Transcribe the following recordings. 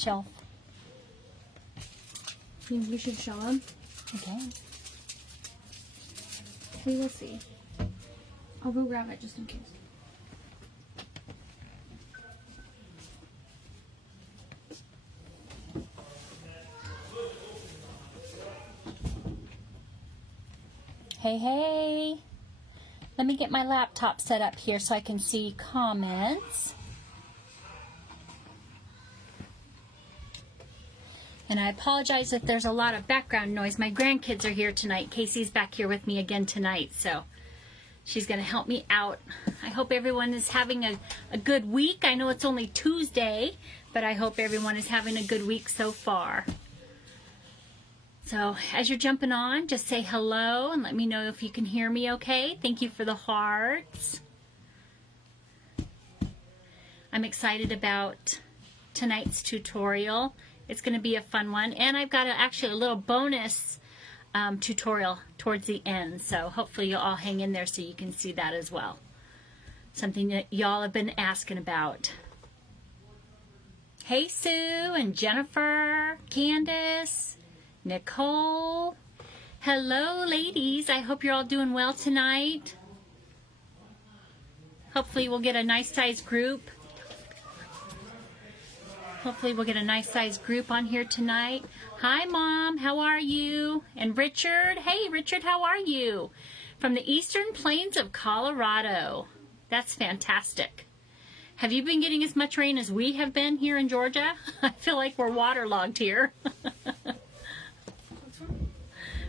shelf. Think we should show them? Okay. We will see. I'll go grab it just in case. Hey, hey. Let me get my laptop set up here so I can see comments. And I apologize if there's a lot of background noise. My grandkids are here tonight. Casey's back here with me again tonight, so she's going to help me out. I hope everyone is having a good week. I know it's only Tuesday, but I hope everyone is having a good week so far. So as you're jumping on, just say hello and let me know if you can hear me okay. Thank you for the hearts. I'm excited about tonight's tutorial. It's going to be a fun one. And I've got actually a little bonus tutorial towards the end. So hopefully you'll all hang in there so you can see that as well. Something that y'all have been asking about. Hey Sue and Jennifer, Candace, Nicole. Hello ladies. I hope you're all doing well tonight. Hopefully we'll get a nice sized group. Hopefully we'll get a nice sized group on here tonight. Hi Mom, how are you? And Richard, hey Richard, how are you? From the Eastern Plains of Colorado. That's fantastic. Have you been getting as much rain as we have been here in Georgia? I feel like we're waterlogged here.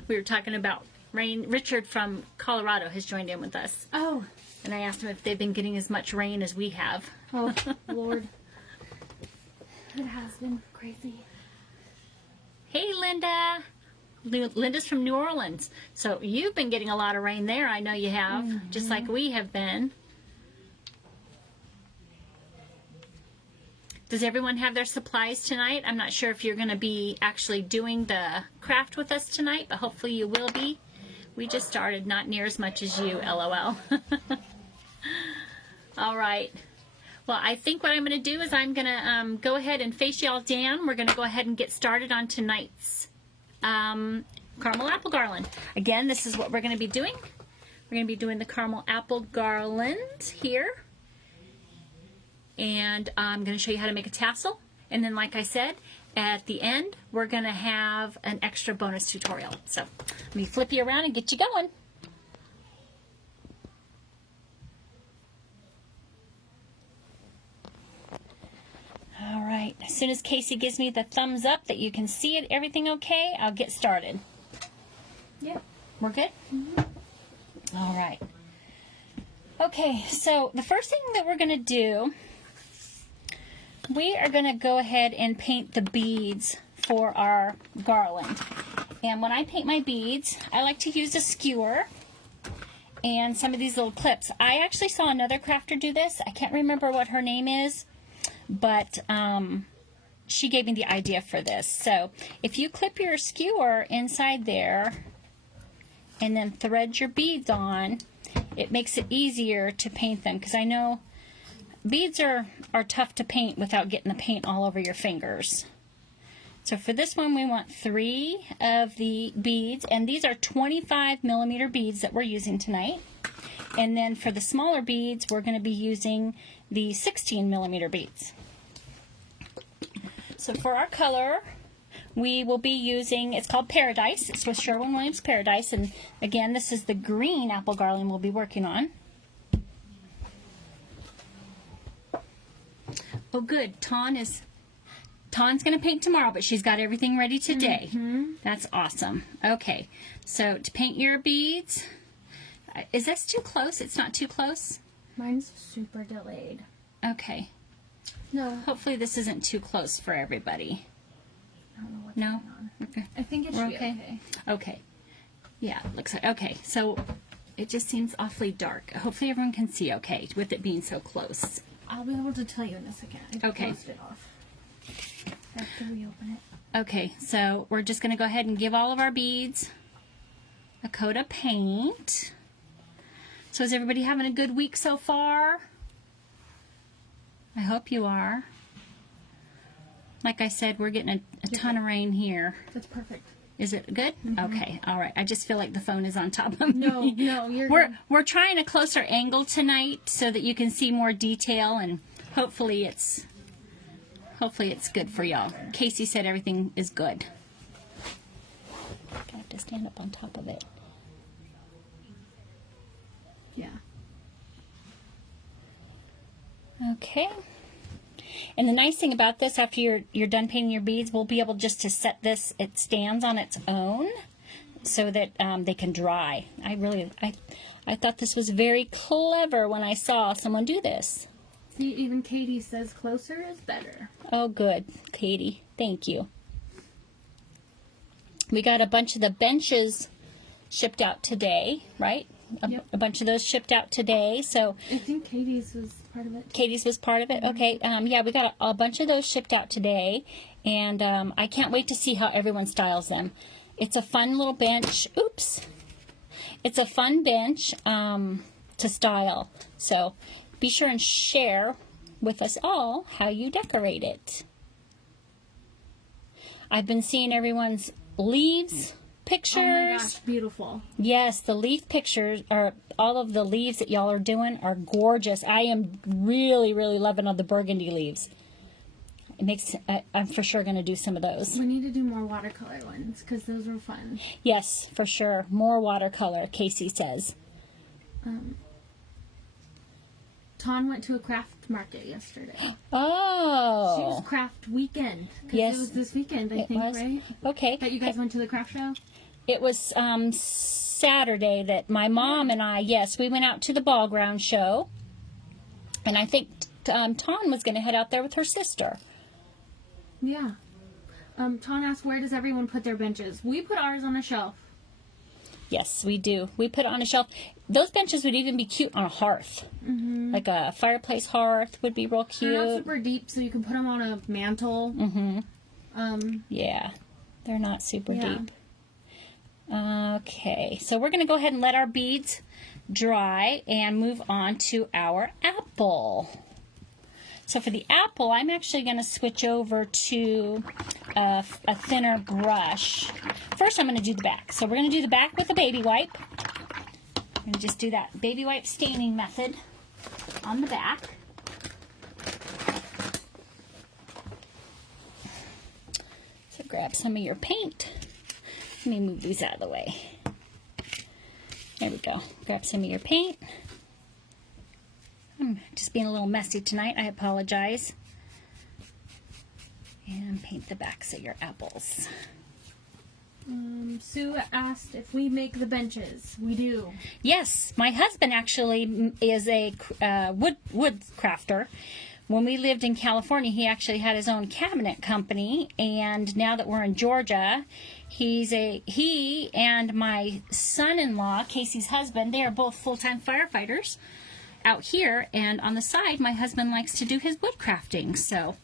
We were talking about rain. Richard from Colorado has joined in with us. Oh. And I asked him if they've been getting as much rain as we have. Oh, Lord. It has been crazy. Hey, Linda. Linda's from New Orleans. So you've been getting a lot of rain there. I know you have, just like we have been. Does everyone have their supplies tonight? I'm not sure if you're going to be actually doing the craft with us tonight, but hopefully you will be. We just started, not near as much as you, LOL. All right. Well, I think what I'm going to do is I'm going to go ahead and face y'all down. We're going to go ahead and get started on tonight's caramel apple garland. Again, this is what we're going to be doing. We're going to be doing the caramel apple garland here. And I'm going to show you how to make a tassel. And then, like I said, at the end, we're going to have an extra bonus tutorial. So let me flip you around and get you going. All right, as soon as Casey gives me the thumbs up that you can see it, everything okay, I'll get started. Yeah. We're good? All right. Okay, so the first thing that we're going to do, we are going to go ahead and paint the beads for our garland. And when I paint my beads, I like to use a skewer and some of these little clips. I actually saw another crafter do this. I can't remember what her name is, but she gave me the idea for this. So if you clip your skewer inside there and then thread your beads on, it makes it easier to paint them, because I know beads are tough to paint without getting the paint all over your fingers. So for this one, we want 3 of the beads, and these are 25 millimeter beads that we're using tonight. And then for the smaller beads, we're going to be using the 16 millimeter beads. So for our color, we will be using, it's called Paradise. It's with Sherwin-Williams Paradise. And again, this is the green apple garland we'll be working on. Oh, good. Tawn's going to paint tomorrow, but she's got everything ready today. That's awesome. Okay, so to paint your beads, is this too close? It's not too close? Mine's super delayed. Okay. No. Hopefully this isn't too close for everybody. I don't know what's No? going on. Okay. I think it We're should be okay. Okay. Yeah, looks like, okay. So it just seems awfully dark. Hopefully everyone can see okay with it being so close. I'll be able to tell you in a second. I Okay. closed it off. After we open it. Okay, so we're just going to go ahead and give all of our beads a coat of paint. So is everybody having a good week so far? I hope you are. Like I said, we're getting a ton of rain here. That's perfect. Is it good? Okay, all right. I just feel like the phone is on top of me. No, you're good. We're trying a closer angle tonight so that you can see more detail, and hopefully it's good for y'all. Casey said everything is good. I have to stand up on top of it. Yeah. Okay. And the nice thing about this, after you're done painting your beads, we'll be able just to set this, it stands on its own so that they can dry. I thought this was very clever when I saw someone do this. See, even Katie says closer is better. Oh, good, Katie. Thank you. We got a bunch of the benches shipped out today, right? Yep. A bunch of those shipped out today. So I think Katie's was part of it. Katie's was part of it. Okay. Yeah, we got a bunch of those shipped out today, and I can't wait to see how everyone styles them. It's a fun little bench. Oops. It's a fun bench to style. So be sure and share with us all how you decorate it. I've been seeing everyone's leaves pictures. Oh my gosh, beautiful. Yes, the leaf pictures are, all of the leaves that y'all are doing are gorgeous. I am really, really loving all the burgundy leaves. It makes, I'm for sure going to do some of those. We need to do more watercolor ones because those were fun. Yes, for sure. More watercolor, Casey says. Ton went to a craft market yesterday. Oh. She was craft weekend. 'Cause Yes. It was this weekend, I It think, was. right? Okay. That you guys went to the craft show? It was Saturday that my mom and I, yes, we went out to the ball ground show. And I think Ton was going to head out there with her sister. Yeah. Ton asked, where does everyone put their benches? We put ours on a shelf. Yes, we do. We put it on a shelf. Those benches would even be cute on a hearth. Mm-hmm. Like a fireplace hearth would be real cute. They're not super deep, so you can put them on a mantle. Mm-hmm. Yeah, they're not super Yeah. deep. Okay, so we're going to go ahead and let our beads dry and move on to our apple. So for the apple, I'm actually going to switch over to a thinner brush. First, I'm going to do the back. So we're going to do the back with a baby wipe. I'm going to just do that baby wipe staining method on the back. So grab some of your paint. Let me move these out of the way. There we go. Grab some of your paint. I'm just being a little messy tonight. I apologize. And paint the backs of your apples. Sue asked if we make the benches. We do. Yes, my husband actually is a wood crafter. When we lived in California, he actually had his own cabinet company, and now that we're in Georgia, he and my son-in-law, Casey's husband, they are both full-time firefighters out here, and on the side, my husband likes to do his wood crafting. So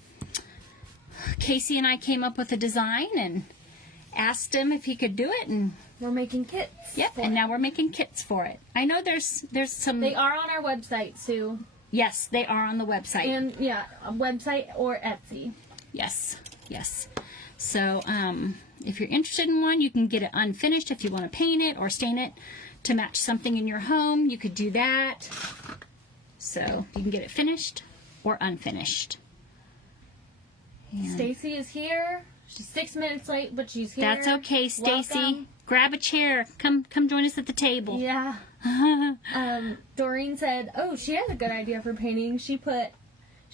Casey and I came up with a design and asked him if he could do it, and We're making kits. yep, and now we're making kits for it. I know there's some. They are on our website, Sue. Yes, they are on the website. And, yeah, a website or Etsy. Yes, yes. So if you're interested in one, you can get it unfinished if you want to paint it or stain it to match something in your home. You could do that. So you can get it finished or unfinished. And Stacy is here. She's 6 minutes late, but she's here. that's okay, Stacy. Welcome. Grab a chair. Come join us at the table. Yeah. Doreen said, oh, she has a good idea for painting. She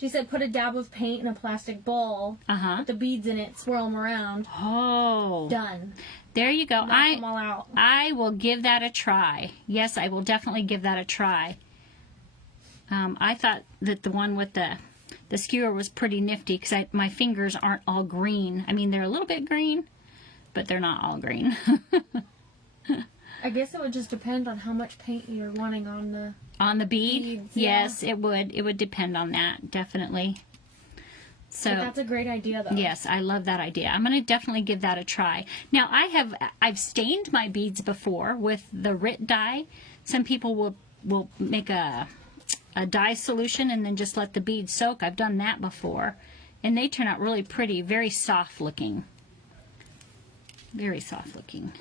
said put a dab of paint in a plastic bowl, put the beads in it, swirl them around. Oh. Done. There you go. Knock them all out. I will give that a try. Yes, I will definitely give that a try. I thought that the one with the skewer was pretty nifty because my fingers aren't all green. I mean, they're a little bit green, but they're not all green. I guess it would just depend on how much paint you're wanting on the bead. beads, Yes, it would. It would depend on that, definitely. So But that's a great idea, though. yes, I love that idea. I'm going to definitely give that a try. Now, I've stained my beads before with the RIT dye. Some people will make a dye solution and then just let the beads soak. I've done that before, And they turn out really pretty, very soft looking. Very soft looking.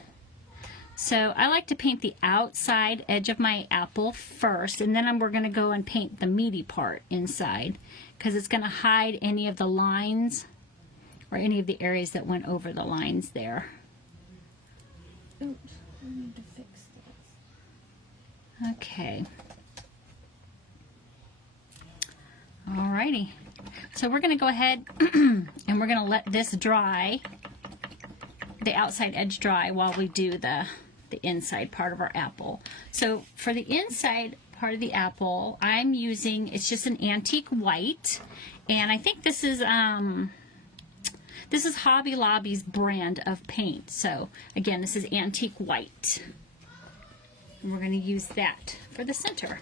So I like to paint the outside edge of my apple first, and then we're going to go and paint the meaty part inside, because it's going to hide any of the lines or any of the areas that went over the lines there. Oops, I need to fix this. Okay. Alrighty. So we're going to go ahead and we're going to let this dry, the outside edge dry, while we do the inside part of our apple. So for the inside part of the apple, I'm using, it's just an antique white, and I think this is Hobby Lobby's brand of paint. So again, this is antique white. And we're going to use that for the center.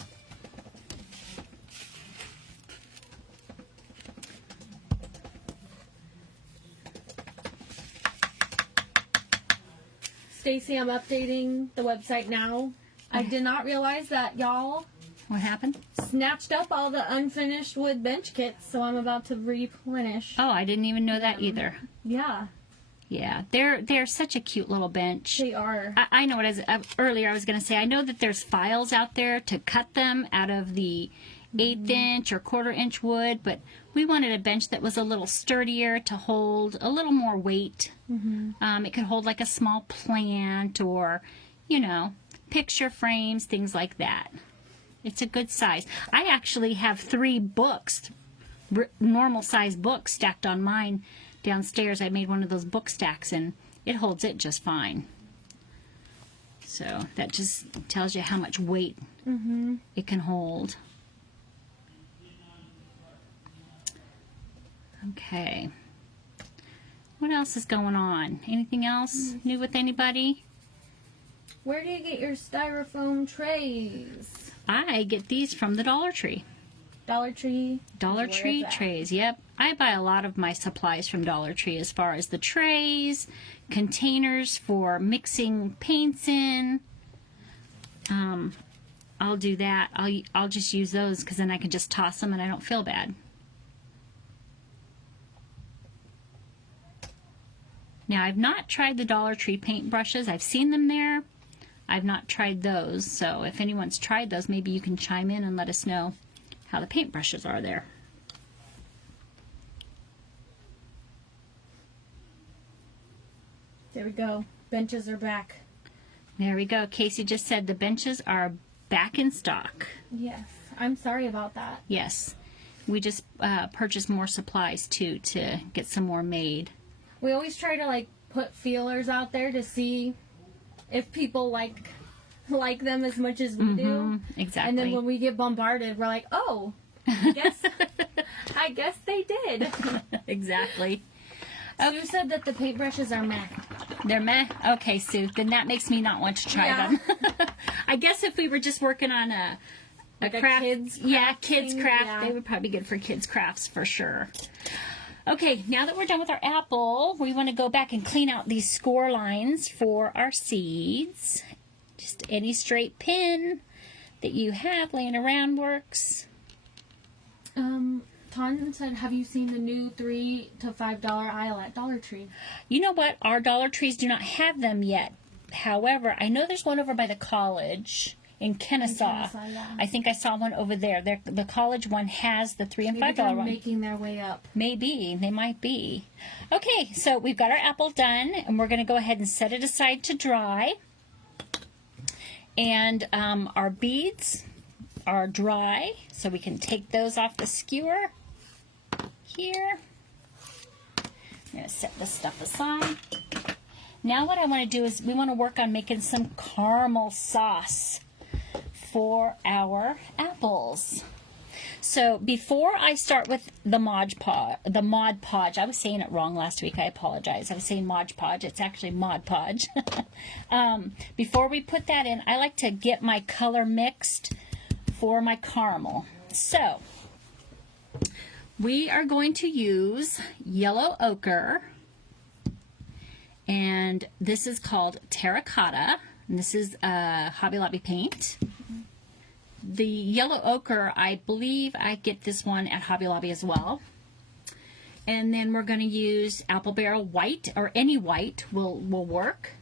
Stacy, I'm updating the website now. I did not realize that y'all What happened? snatched up all the unfinished wood bench kits, so I'm about to replenish. Oh, I didn't even know that either. Yeah, Yeah, they're such a cute little bench. they are. I know what earlier I was going to say. I know that there's files out there to cut them out of the 1/8 inch or 1/4 inch wood, but we wanted a bench that was a little sturdier to hold a little more weight. It could hold like a small plant or, you know, picture frames, things like that. It's a good size. I actually have 3 books, normal size books, stacked on mine downstairs. I made one of those book stacks, and it holds it just fine. So that just tells you how much weight it can hold. Okay. What else is going on? Anything else new with anybody? Where do you get your styrofoam trays? I get these from the Dollar Tree. Dollar Tree? Dollar Where Tree is that? trays, yep. I buy a lot of my supplies from Dollar Tree as far as the trays, containers for mixing paints in. I'll do that. I'll just use those because then I can just toss them and I don't feel bad. Now, I've not tried the Dollar Tree paint brushes. I've seen them there. I've not tried those, so if anyone's tried those, maybe you can chime in and let us know how the paint brushes are there. There we go. Benches are back. There we go. Casey just said the benches are back in stock. Yes. I'm sorry about that. Yes. We just purchased more supplies, too, to get some more made. We always try to, like, put feelers out there to see if people like them as much as we do. Exactly. And then when we get bombarded, we're like, oh, I guess they did. Exactly. Sue said that the paintbrushes are meh. They're meh? Okay, Sue. Then that makes me not want to try them. I guess if we were just working on a craft, kids kids craft, yeah. they would probably be good for kids crafts for sure. Okay, now that we're done with our apple, we want to go back and clean out these score lines for our seeds. Just any straight pin that you have laying around works. Taunton said, have you seen the new $3 to $5 aisle at Dollar Tree? You know what? Our Dollar Trees do not have them yet. However, I know there's one over by the college in Kennesaw. Yeah. I think I saw one over there. The college one has the $3 and Maybe $5 they're one. making their way up. Maybe. They might be. Okay, so we've got our apple done, and we're going to go ahead and set it aside to dry. And our beads are dry, so we can take those off the skewer here. I'm going to set this stuff aside. Now what I want to do is we want to work on making some caramel sauce for our apples. So before I start with the Mod Podge, I was saying it wrong last week. I apologize. I was saying Mod Podge. It's actually Mod Podge. Before we put that in, I like to get my color mixed for my caramel. So we are going to use yellow ochre, and this is called terracotta, and this is Hobby Lobby paint. The yellow ochre, I believe I get this one at Hobby Lobby as well. And then we're going to use apple barrel white, or any white will work.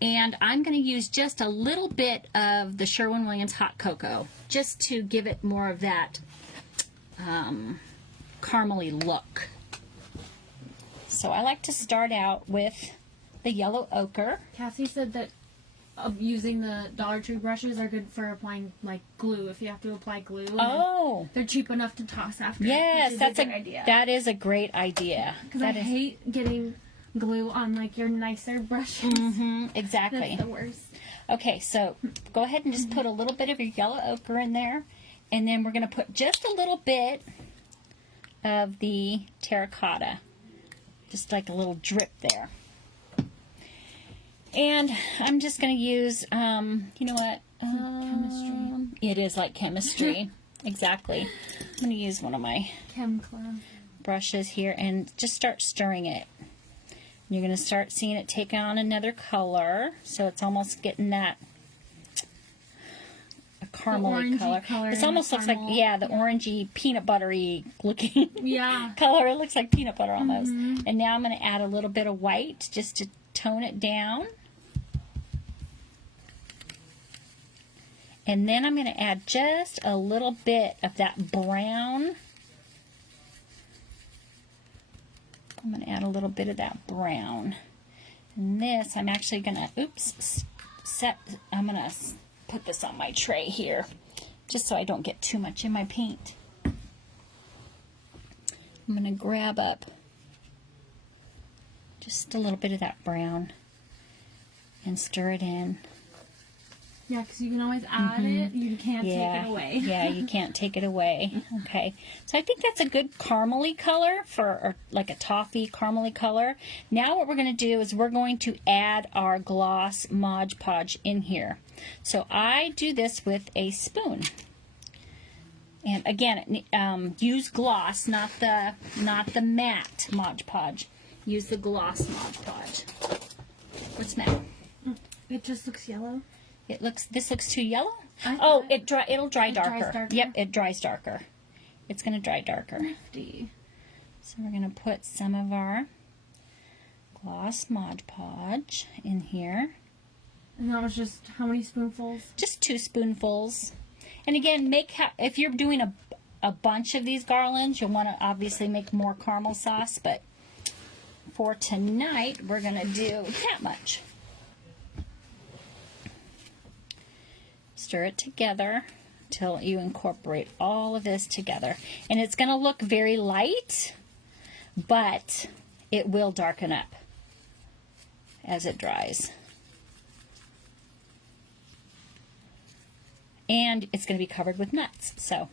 And I'm going to use just a little bit of the Sherwin-Williams hot cocoa, just to give it more of that caramely look. So I like to start out with the yellow ochre. Cassie said that using the Dollar Tree brushes are good for applying like glue. If you have to apply glue, Oh, they're cheap enough to toss after. yes, that's a good idea. That is a great idea. Because I hate getting glue on like your nicer brushes. Exactly. That's the worst. Okay, so go ahead and just put a little bit of your yellow ochre in there, and then we're going to put just a little bit of the terracotta, just like a little drip there. And I'm just going to use, you know what? Chemistry. It is like chemistry. Exactly. I'm going to use one of my Chem Club brushes here and just start stirring it. You're going to start seeing it take on another color. So it's almost getting that a caramely color. It almost looks like, the orangey, peanut buttery looking color. It looks like peanut butter almost. And now I'm going to add a little bit of white just to tone it down. And then I'm going to add just a little bit of that brown. I'm going to add a little bit of that brown. And this, I'm actually going to, I'm going to put this on my tray here, just so I don't get too much in my paint. I'm going to grab up just a little bit of that brown and stir it in. Yeah, because you can always add it. You can't take it away. Yeah, you can't take it away. Okay. So I think that's a good caramely color, or like a toffee caramely color. Now what we're going to do is we're going to add our gloss Mod Podge in here. So I do this with a spoon. And again, use gloss, not the matte Mod Podge. Use the gloss Mod Podge. What's the matter? It just looks yellow. This looks too yellow? It'll dry darker. Dries darker. Yep, it dries darker. It's going to dry darker. Nifty. So we're going to put some of our gloss Mod Podge in here. And that was just how many spoonfuls? Just 2 spoonfuls. And again, if you're doing a bunch of these garlands, you'll want to obviously make more caramel sauce, but for tonight, we're going to do that much. Stir it together until you incorporate all of this together. And it's going to look very light, but it will darken up as it dries. And it's going to be covered with nuts. So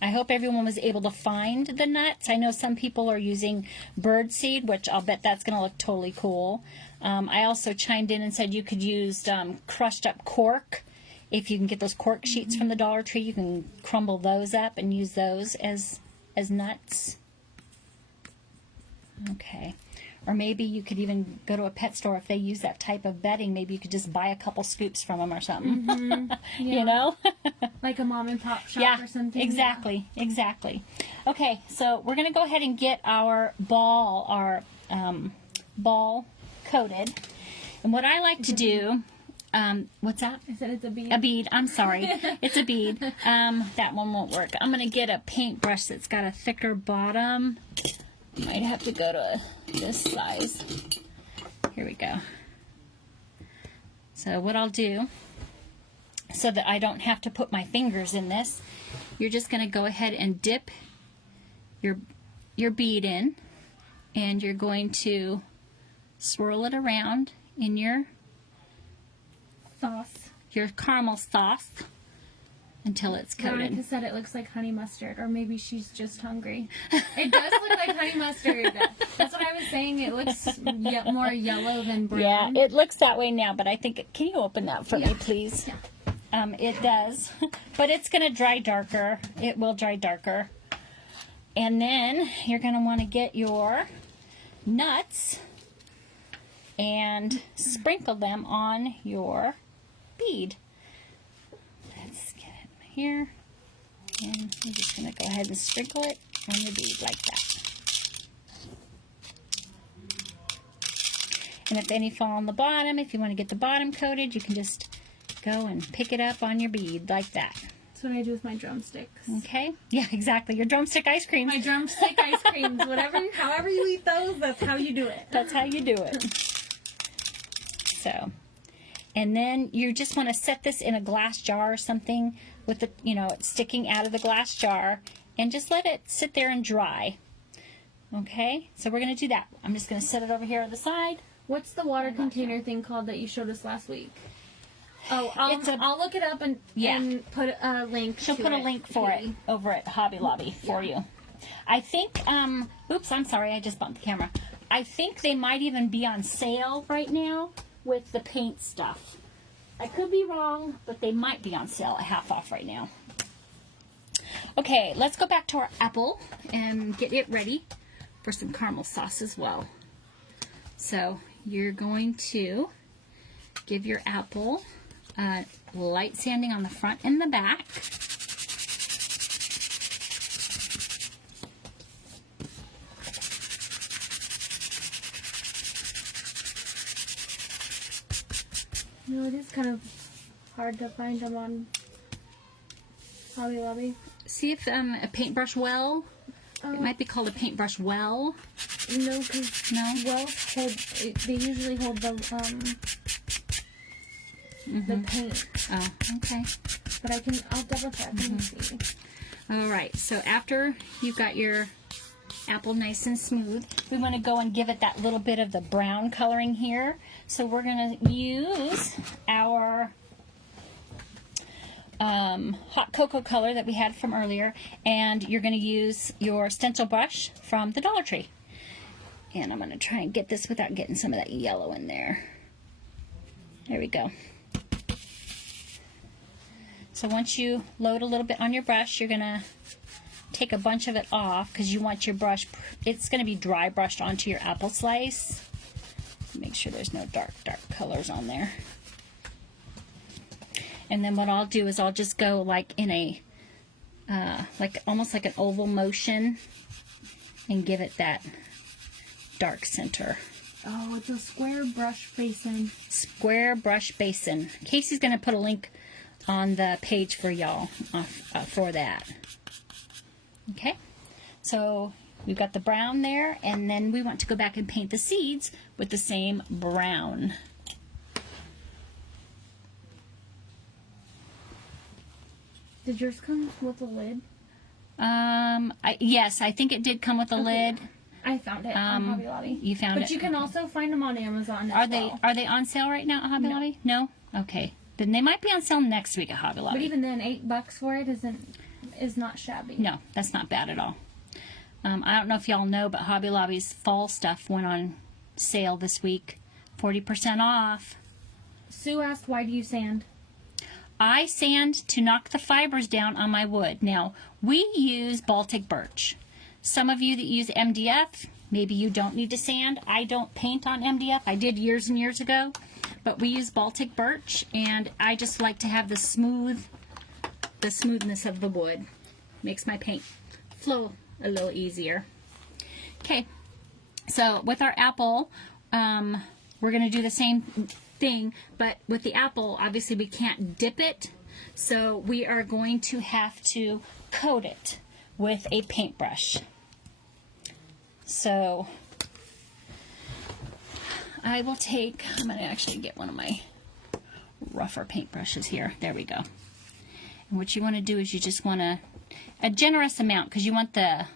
I hope everyone was able to find the nuts. I know some people are using birdseed, which I'll bet that's going to look totally cool. I also chimed in and said you could use crushed up cork. If you can get those cork sheets from the Dollar Tree, you can crumble those up and use those as nuts. Okay. Or maybe you could even go to a pet store if they use that type of bedding. Maybe you could just buy a couple scoops from them or something. You know? Like a mom and pop shop or something. Exactly. Okay, so we're going to go ahead and get our ball, ball coated. And what I like to do, what's that? I said it's a bead. A bead. I'm sorry. It's a bead. That one won't work. I'm going to get a paintbrush that's got a thicker bottom. Might have to go to this size. Here we go. So what I'll do, so that I don't have to put my fingers in this, you're just going to go ahead and dip your bead in, and you're going to swirl it around in your Sauce. Your caramel sauce until it's coated. Veronica said it looks like honey mustard, or maybe she's just hungry. It does look like honey mustard. That's what I was saying. It looks more yellow than brown. Yeah, it looks that way now, but I think, can you open that for me, please? Yeah. It does, but it's going to dry darker. It will dry darker. And then you're going to want to get your nuts and sprinkle them on your bead. Let's get it here. And I'm just going to go ahead and sprinkle it on your bead like that. And if any fall on the bottom, if you want to get the bottom coated, you can just go and pick it up on your bead like that. That's what I do with my drumsticks. Okay? Yeah, exactly. Your drumstick ice cream. My drumstick ice creams, however you eat those, that's how you do it. That's how you do it. So, and then you just want to set this in a glass jar or something with the, it's sticking out of the glass jar, and just let it sit there and dry. Okay? So we're going to do that. I'm just going to set it over here on the side. What's the water container thing called that you showed us last week? Oh, I'll look it up and put a link. She'll put a link for it over at Hobby Lobby for you. I think, oops, I'm sorry, I just bumped the camera. I think they might even be on sale right now with the paint stuff. I could be wrong, but they might be on sale at half off right now. Okay, let's go back to our apple and get it ready for some caramel sauce as well. So you're going to give your apple light sanding on the front and the back. No, it is kind of hard to find them on Hobby Lobby. See if a paintbrush well. It might be called a paintbrush well. No, because wells hold. They usually hold the paint. Oh, okay. But I'll double check and see. All right. So after you've got your apple nice and smooth, we want to go and give it that little bit of the brown coloring here. So we're going to use our hot cocoa color that we had from earlier, and you're going to use your stencil brush from the Dollar Tree. And I'm going to try and get this without getting some of that yellow in there. There we go. So once you load a little bit on your brush, you're going to take a bunch of it off because you want your brush, it's going to be dry brushed onto your apple slice. Make sure there's no dark colors on there. And then what I'll do is I'll just go like in a, almost like an oval motion and give it that dark center. Oh, it's a square brush basin. Square brush basin. Casey's going to put a link on the page for y'all for that. Okay, so we've got the brown there, and then we want to go back and paint the seeds with the same brown. Did yours come with a lid? Yes, I think it did come with a lid. I found it on Hobby Lobby. You found it? But you can also find them on Amazon as well. Are they on sale right now at Hobby Lobby? No? Okay. Then they might be on sale next week at Hobby Lobby. But even then, $8 for it is not shabby. No, that's not bad at all. I don't know if y'all know, but Hobby Lobby's fall stuff went on sale this week. 40% off. Sue asked, why do you sand? I sand to knock the fibers down on my wood. Now, we use Baltic birch. Some of you that use MDF, maybe you don't need to sand. I don't paint on MDF. I did years and years ago. But we use Baltic birch, and I just like to have the smoothness of the wood. Makes my paint flow a little easier. Okay, so with our apple, we're going to do the same thing, but with the apple, obviously we can't dip it, so we are going to have to coat it with a paintbrush. So I will take, I'm going to actually get one of my rougher paintbrushes here. There we go. And what you want to do is you just want a generous amount, because you want the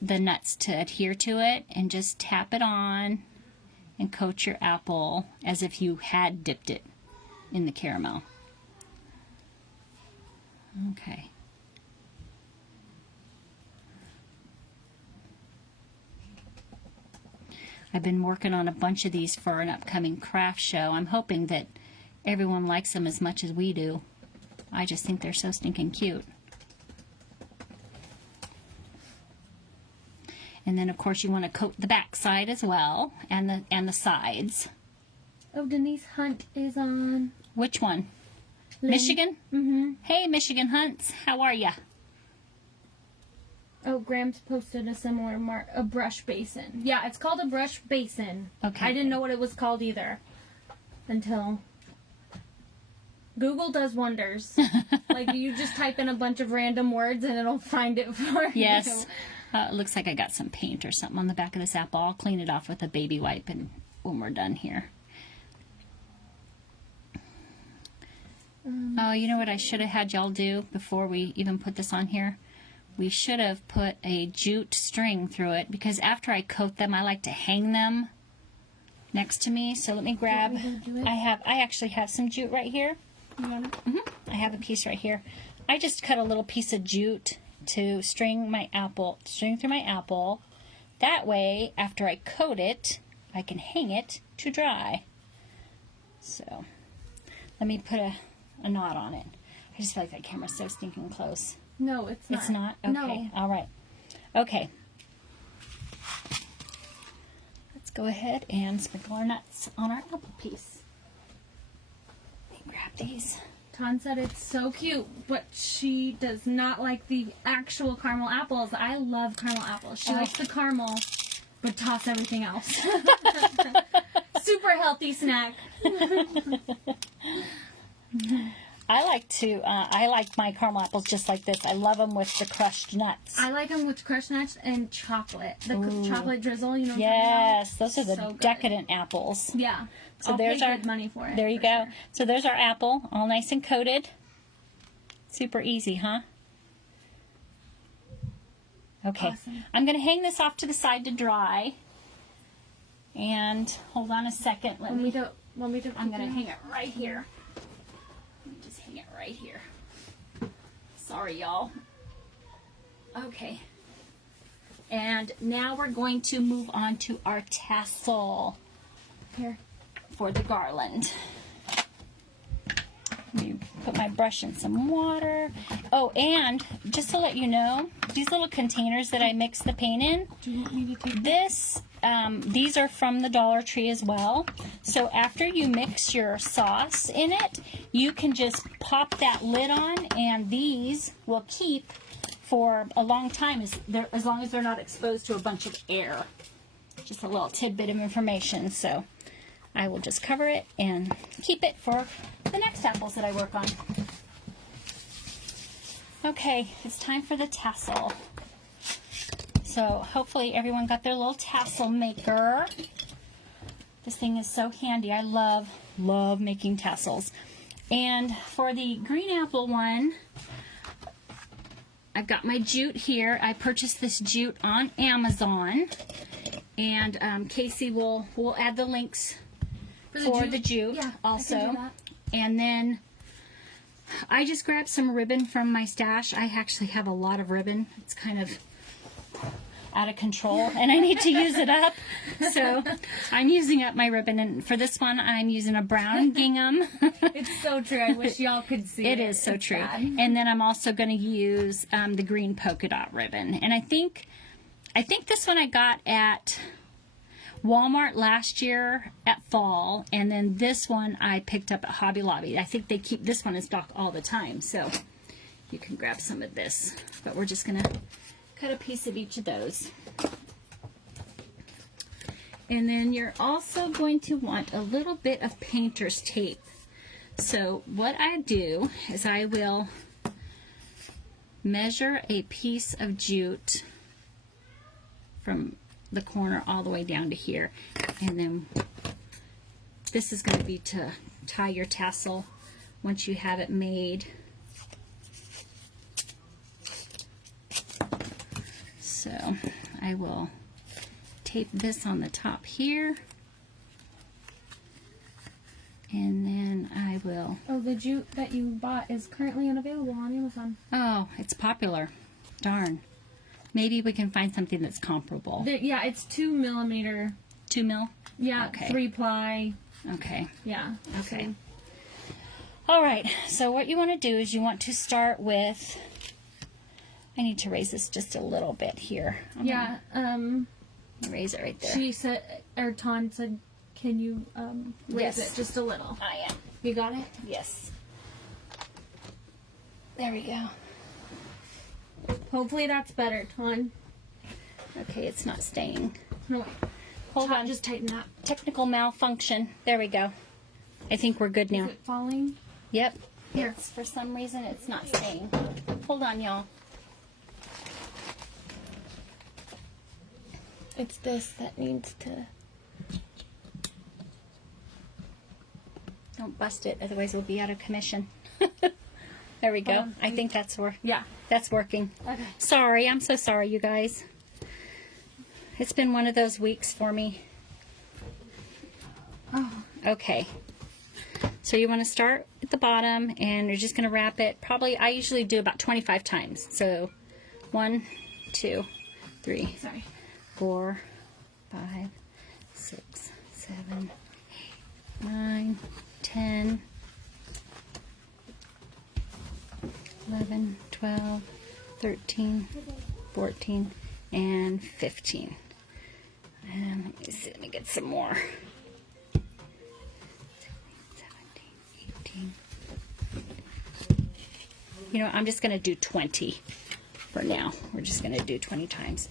nuts to adhere to it, and just tap it on and coat your apple as if you had dipped it in the caramel. Okay. I've been working on a bunch of these for an upcoming craft show. I'm hoping that everyone likes them as much as we do. I just think they're so stinking cute. And then, of course, you want to coat the back side as well, and the sides. Oh, Denise Hunt is on. Which one? Lynn. Michigan? Mm-hmm. Hey, Michigan Hunts. How are ya? Oh, Graham's posted a similar a brush basin. Yeah, it's called a brush basin. Okay. I didn't know what it was called either until Google does wonders. Like, you just type in a bunch of random words and it'll find it for you. Yes. It looks like I got some paint or something on the back of this apple. I'll clean it off with a baby wipe and when we're done here. Oh, you know what I should have had y'all do before we even put this on here? We should have put a jute string through it, because after I coat them, I like to hang them next to me. So let me grab, I actually have some jute right here. You want it? I have a piece right here. I just cut a little piece of jute to string through my apple. That way, after I coat it, I can hang it to dry. So let me put a knot on it. I just feel like that camera's so stinking close. No, it's not. It's not? Okay. No. All right. Okay. Let's go ahead and sprinkle our nuts on our apple piece. Let me grab these. Ton said it's so cute, but she does not like the actual caramel apples. I love caramel apples. She likes the caramel, but toss everything else. Super healthy snack. I like my caramel apples just like this. I love them with the crushed nuts. I like them with crushed nuts and chocolate. The chocolate drizzle, you know. Yes, those are the So good. decadent apples. Yeah. So I'll there's pay our good money for it. There you for go. sure. So there's our apple, all nice and coated. Super easy, huh? Okay. Awesome. I'm going to hang this off to the side to dry. And hold on a second. Want me to I'm going to hang it right here. Let me just hang it right here. Sorry, y'all. Okay. And now we're going to move on to our tassel Here. for the garland. Let me put my brush in some water. Oh, and just to let you know, these little containers that I mix the paint in, Do you want me to take these are from the Dollar Tree as well. So after you mix your sauce in it, you can just pop that lid on, and these will keep for a long time as long as they're not exposed to a bunch of air. Just a little tidbit of information. So I will just cover it and keep it for the next apples that I work on. Okay, it's time for the tassel. So hopefully everyone got their little tassel maker. This thing is so handy. I love making tassels. And for the green apple one, I've got my jute here. I purchased this jute on Amazon. And Casey will add the links for the jute also. I can do that. And then I just grabbed some ribbon from my stash. I actually have a lot of ribbon. It's kind of out of control and I need to use it up. So I'm using up my ribbon, and for this one I'm using a brown gingham. It's so true. I wish y'all could see it. It is so It's true. bad. And then I'm also going to use the green polka dot ribbon. And I think this one I got at Walmart last year at fall, and then this one I picked up at Hobby Lobby. I think they keep this one in stock all the time, so you can grab some of this. But we're just going to cut a piece of each of those. And then you're also going to want a little bit of painter's tape. So what I do is I will measure a piece of jute from the corner all the way down to here, and then this is going to be to tie your tassel once you have it made. So I will tape this on the top here, and then I will, Oh, the jute that you bought is currently unavailable on Amazon. oh, it's popular, darn. Maybe we can find something that's comparable. Yeah, it's 2 millimeter. 2 mil? Yeah, Okay. 3 ply. Okay. Yeah. Okay. All right. So what you want to do is you want to start with, I need to raise this just a little bit here. I'm Yeah. gonna raise it right there. She said, or Ton said, can you raise Yes. it just a little? I am. You got it? Yes. There we go. Hopefully that's better, Ton. Okay, it's not staying. No, wait. Hold on. Just tighten that. Technical malfunction. There we go. I think we're good now. Is it falling? Yep. Here. It's, for some reason, it's not staying. Hold on, y'all. It's this that needs to... Don't bust it, otherwise we'll be out of commission. There we go. I think that's that's working. Okay. Sorry, I'm so sorry, you guys. It's been one of those weeks for me. Oh. Okay. So you want to start at the bottom, and you're just going to wrap it. Probably, I usually do about 25 times. So 1, 2, 3, Sorry. 4, 5, 6, 7, 8, 9, 10, 11, 12, 13, 14, and 15. And let me see, let me get some more. 17, 18. You know, I'm just going to do 20 for now. We're just going to do 20 times.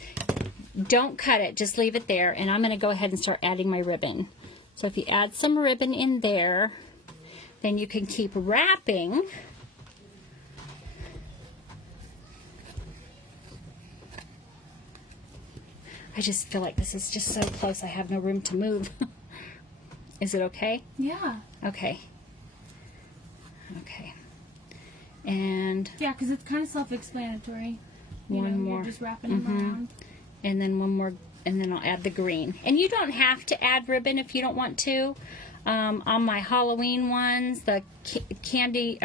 Don't cut it, just leave it there, and I'm going to go ahead and start adding my ribbon. So if you add some ribbon in there, then you can keep wrapping. I just feel like this is just so close, I have no room to move. Is it okay? Yeah. Okay. Okay. And Yeah, because it's kind of self-explanatory. one more. You're just wrapping them around. And then one more, and then I'll add the green. And you don't have to add ribbon if you don't want to. On my Halloween ones, the candy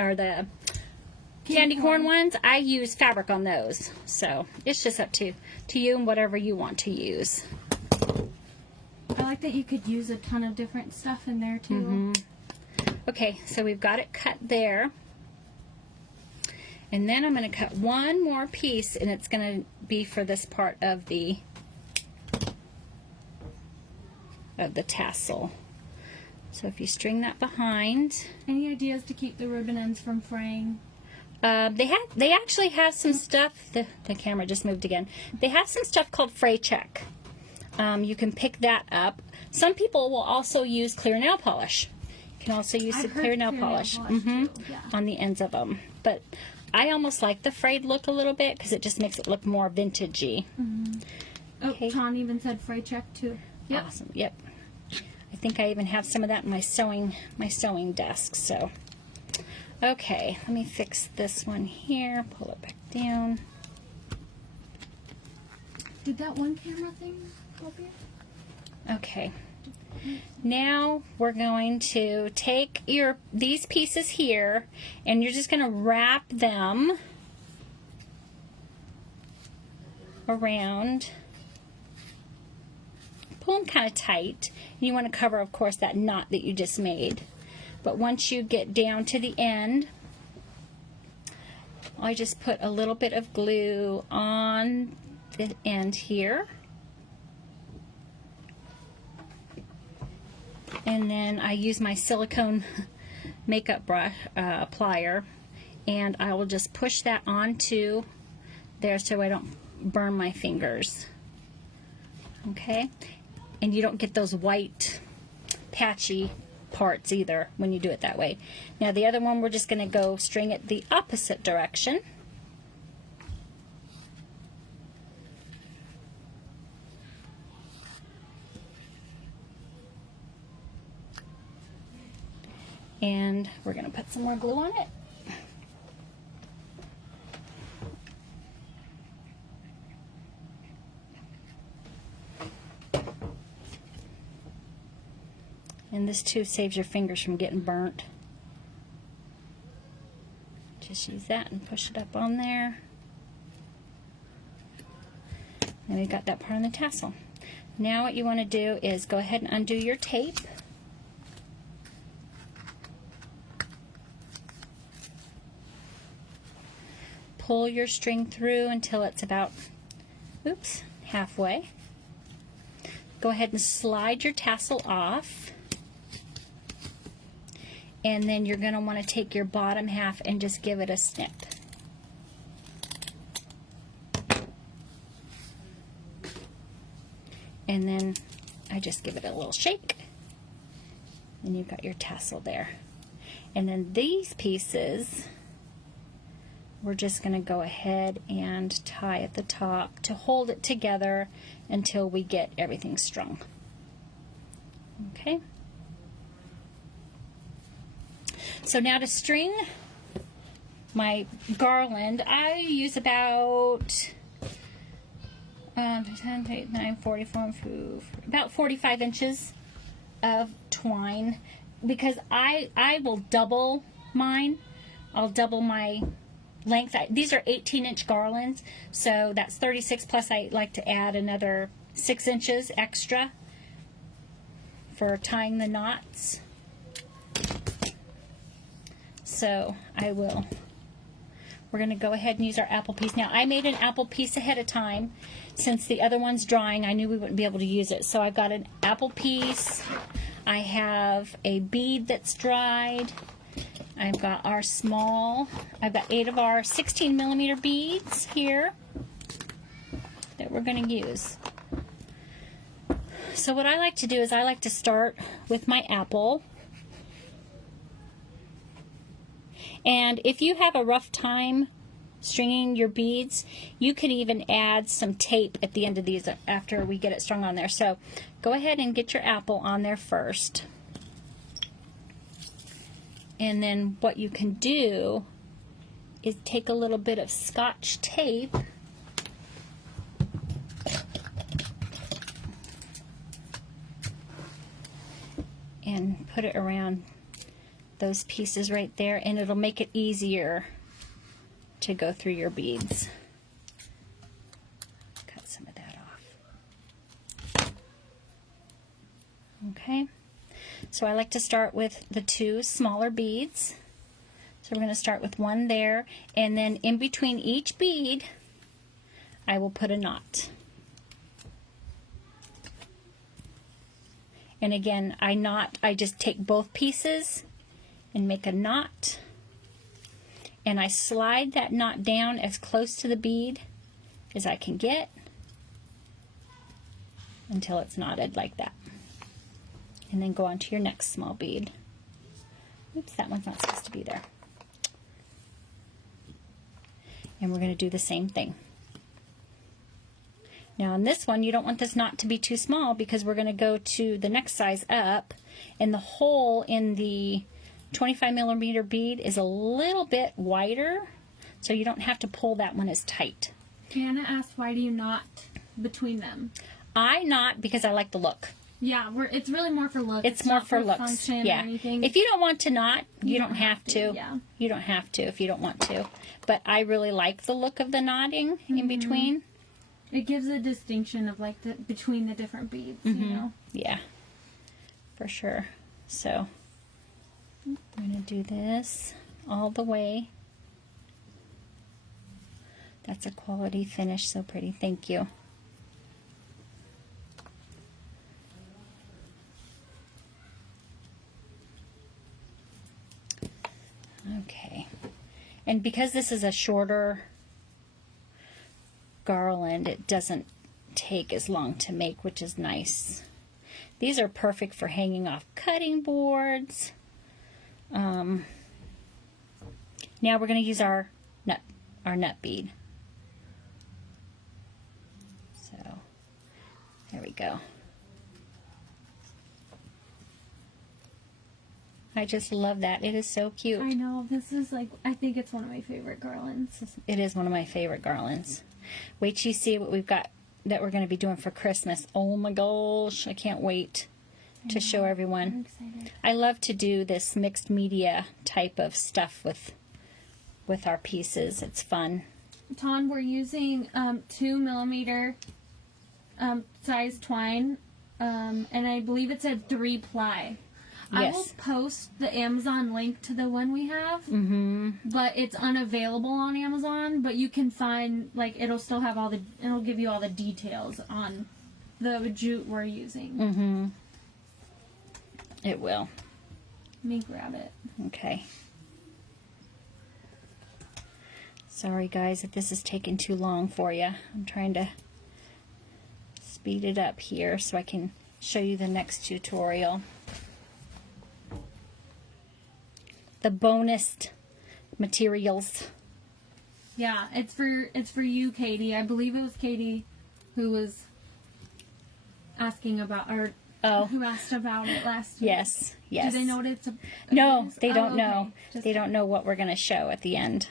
corn ones, I use fabric on those. So it's just up to you and whatever you want to use. I like that you could use a ton of different stuff in there too. Okay, so we've got it cut there. And then I'm going to cut one more piece, and it's going to be for this part of the tassel. So if you string that behind. Any ideas to keep the ribbon ends from fraying? They actually have some stuff. The camera just moved again. They have some stuff called Fray Check. You can pick that up. Some people will also use clear nail polish. You can also use the clear nail polish too, yeah. on the ends of them. But I almost like the frayed look a little bit because it just makes it look more vintagey. Okay. Oh, Ton even said fray check too. Yep. Awesome. Yep. I think I even have some of that in my sewing desk. So, okay, let me fix this one here. Pull it back down. Did that one camera thing go up here? Okay. Now we're going to take these pieces here, and you're just going to wrap them around. Pull them kind of tight. And you want to cover, of course, that knot that you just made. But once you get down to the end, I just put a little bit of glue on the end here. And then I use my silicone makeup brush applier, and I will just push that onto there so I don't burn my fingers. Okay? And you don't get those white patchy parts either when you do it that way. Now the other one, we're just going to go string it the opposite direction. And we're going to put some more glue on it. And this too saves your fingers from getting burnt. Just use that and push it up on there. And we've got that part on the tassel. Now what you want to do is go ahead and undo your tape. Pull your string through until it's about, halfway. Go ahead and slide your tassel off. And then you're going to want to take your bottom half and just give it a snip. And then I just give it a little shake. And you've got your tassel there. And then these pieces, we're just going to go ahead and tie at the top to hold it together until we get everything strung. Okay. So now to string my garland, I use about 10, 8, 9, 44, about 45 inches of twine, because I will double mine. I'll double my length. These are 18-inch garlands, so that's 36, plus I like to add another 6 inches extra for tying the knots. So we're going to go ahead and use our apple piece. Now, I made an apple piece ahead of time. Since the other one's drying, I knew we wouldn't be able to use it. So I've got an apple piece. I have a bead that's dried. I've got I've got 8 of our 16 millimeter beads here that we're going to use. So what I like to do is I like to start with my apple. And if you have a rough time stringing your beads, you can even add some tape at the end of these after we get it strung on there. So go ahead and get your apple on there first. And then what you can do is take a little bit of Scotch tape and put it around those pieces right there, and it'll make it easier to go through your beads. Cut some of that off. Okay, so I like to start with the 2 smaller beads. So we're going to start with one there, and then in between each bead I will put a knot. And again, I just take both pieces and make a knot, and I slide that knot down as close to the bead as I can get until it's knotted like that, and then go on to your next small bead. Oops, that one's not supposed to be there. And we're going to do the same thing. Now on this one, you don't want this knot to be too small, because we're going to go to the next size up, and the hole in the 25 millimeter bead is a little bit wider, so you don't have to pull that one as tight. Hannah asked, why do you knot between them? I knot because I like the look. Yeah, it's really more for look. It's more not for looks. Function Yeah. or anything. If you don't want to knot, you don't have to. Yeah. You don't have to if you don't want to. But I really like the look of the knotting in between. It gives a distinction of like between the different beads, you know. Yeah, for sure. So I'm going to do this all the way. That's a quality finish, so pretty. Thank you. Okay. And because this is a shorter garland, it doesn't take as long to make, which is nice. These are perfect for hanging off cutting boards. Now we're going to use our nut bead. So there we go. I just love that. It is so cute. I know. This is like, I think it's one of my favorite garlands. It is one of my favorite garlands. Wait till you see what we've got that we're going to be doing for Christmas. Oh my gosh, I can't wait to show everyone. I'm excited. I love to do this mixed media type of stuff with our pieces. It's fun. Ton, we're using 2 millimeter size twine, and I believe it said 3 ply. Yes. I will post the Amazon link to the one we have, but it's unavailable on Amazon. But you can find, like, it'll still have it'll give you all the details on the jute we're using. It will. Let me grab it. Okay. Sorry guys if this is taking too long for you. I'm trying to speed it up here so I can show you the next tutorial. The bonus materials. Yeah, it's for you, Katie. I believe it was Katie who was asking about, or who asked about it last week. Yes, yes. Do they know what it's? No, they don't okay. know. They don't know what we're going to show at the end.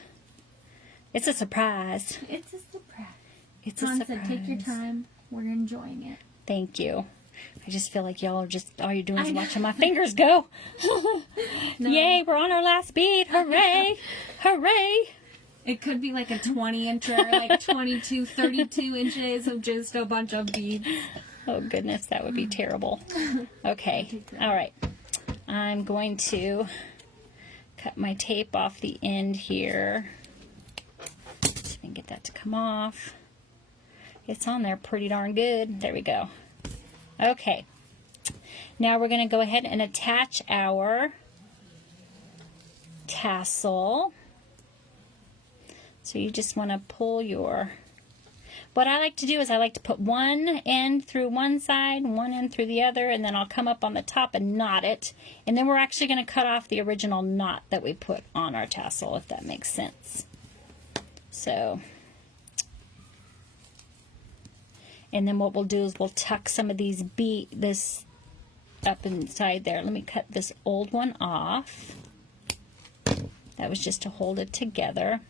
It's a surprise. It's a surprise. It's a Ron surprise. said, take your time. We're enjoying it. Thank you. I just feel like y'all are just, all you're doing is watching my fingers go. No. Yay, we're on our last bead. Hooray. Hooray. It could be like a 20-inch or like 22, 32 inches of just a bunch of beads. Oh, goodness, that would be terrible. Okay, all right. I'm going to cut my tape off the end here. See if I can get that to come off. It's on there pretty darn good. There we go. Okay. Now we're going to go ahead and attach our tassel. So you just want to pull your... What I like to do is I like to put one end through one side, one end through the other, and then I'll come up on the top and knot it. And then we're actually going to cut off the original knot that we put on our tassel, if that makes sense. So, and then what we'll do is we'll tuck some of these this up inside there. Let me cut this old one off. That was just to hold it together.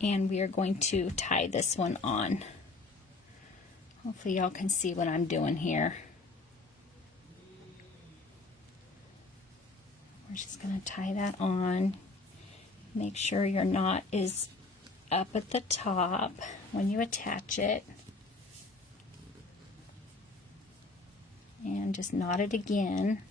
And we are going to tie this one on. Hopefully y'all can see what I'm doing here. We're just going to tie that on. Make sure your knot is up at the top when you attach it. And just knot it again.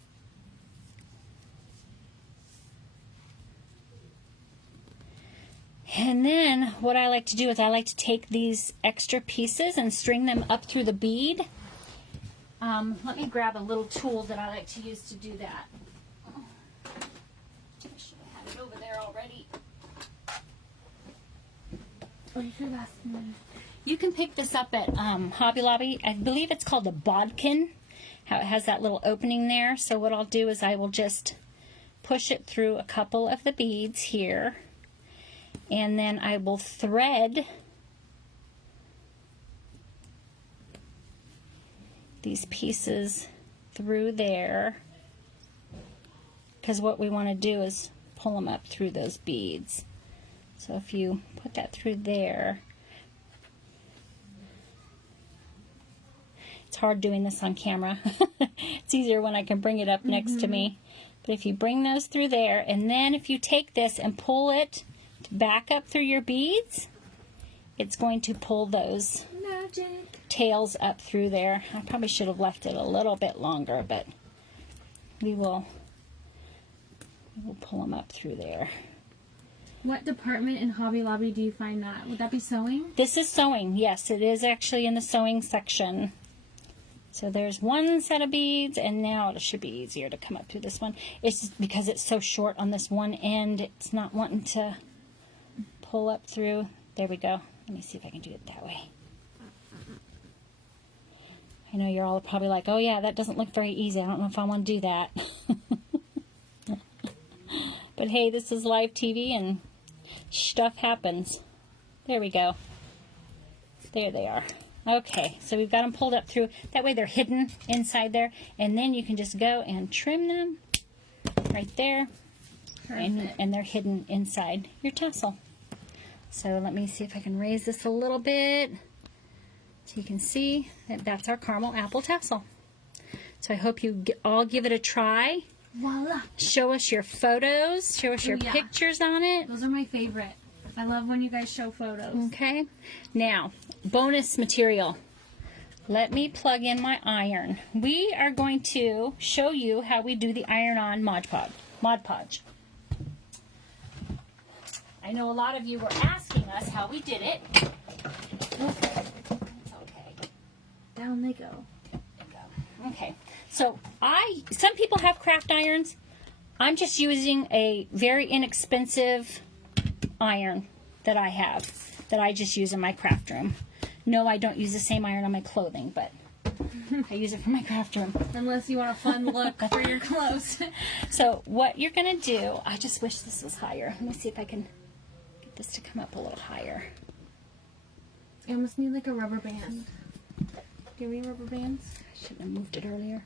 And then what I like to do is I like to take these extra pieces and string them up through the bead. Let me grab a little tool that I like to use to do that. I should have had it over there already. Oh, you should ask me. You can pick this up at Hobby Lobby. I believe it's called a bodkin, how it has that little opening there. So what I'll do is I will just push it through a couple of the beads here. And then I will thread these pieces through there, because what we want to do is pull them up through those beads. So if you put that through there, it's hard doing this on camera. It's easier when I can bring it up next to me. But if you bring those through there, and then if you take this and pull it back up through your beads, it's going to pull those tails up through there. I probably should have left it a little bit longer, but we will pull them up through there. What department in Hobby Lobby do you find that? Would that be sewing? This is sewing. Yes, it is actually in the sewing section. So there's one set of beads, and now it should be easier to come up through this one. It's just because it's so short on this one end, it's not wanting to pull up through. There we go. Let me see if I can do it that way. I know you're all probably like, oh yeah, that doesn't look very easy. I don't know if I want to do that. But hey, this is live TV and stuff happens. There we go. There they are. Okay, so we've got them pulled up through. That way they're hidden inside there. And then you can just go and trim them right there. And they're hidden inside your tassel. So let me see if I can raise this a little bit so you can see that that's our caramel apple tassel. So I hope you all give it a try. Voila. Show us your photos. Show us your pictures on it. Those are my favorite. I love when you guys show photos. Okay. Now, bonus material. Let me plug in my iron. We are going to show you how we do the iron-on Mod Podge. I know a lot of you were asking us how we did it. Okay. It's okay. Down they go. Okay. So some people have craft irons. I'm just using a very inexpensive iron that I have, that I just use in my craft room. No, I don't use the same iron on my clothing, but I use it for my craft room. Unless you want a fun look for your clothes. So what you're going to do, I just wish this was higher. Let me see if I can get this to come up a little higher. You almost need like a rubber band. Do you have any rubber bands? I shouldn't have moved it earlier.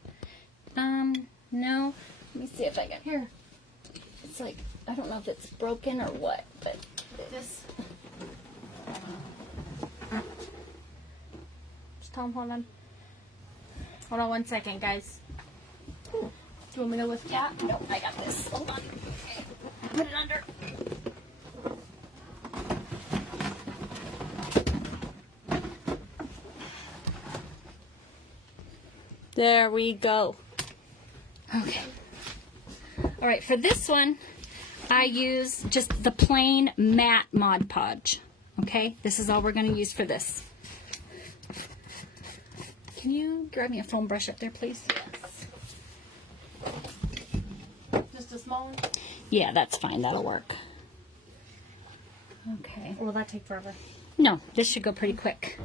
No. Let me see if I can. Here. It's like, I don't know if it's broken or what, but This. Just tell him, hold on. Hold on 1 second, guys. Do you want me to lift that? no, I got this. Hold on. Okay. Put it under. There we go. Okay. All right, for this one, I use just the plain matte Mod Podge. Okay, this is all we're going to use for this. Can you grab me a foam brush up there, please? Yes. Just a small one? Yeah, that's fine. That'll work. Okay. Or will that take forever? No, this should go pretty quick.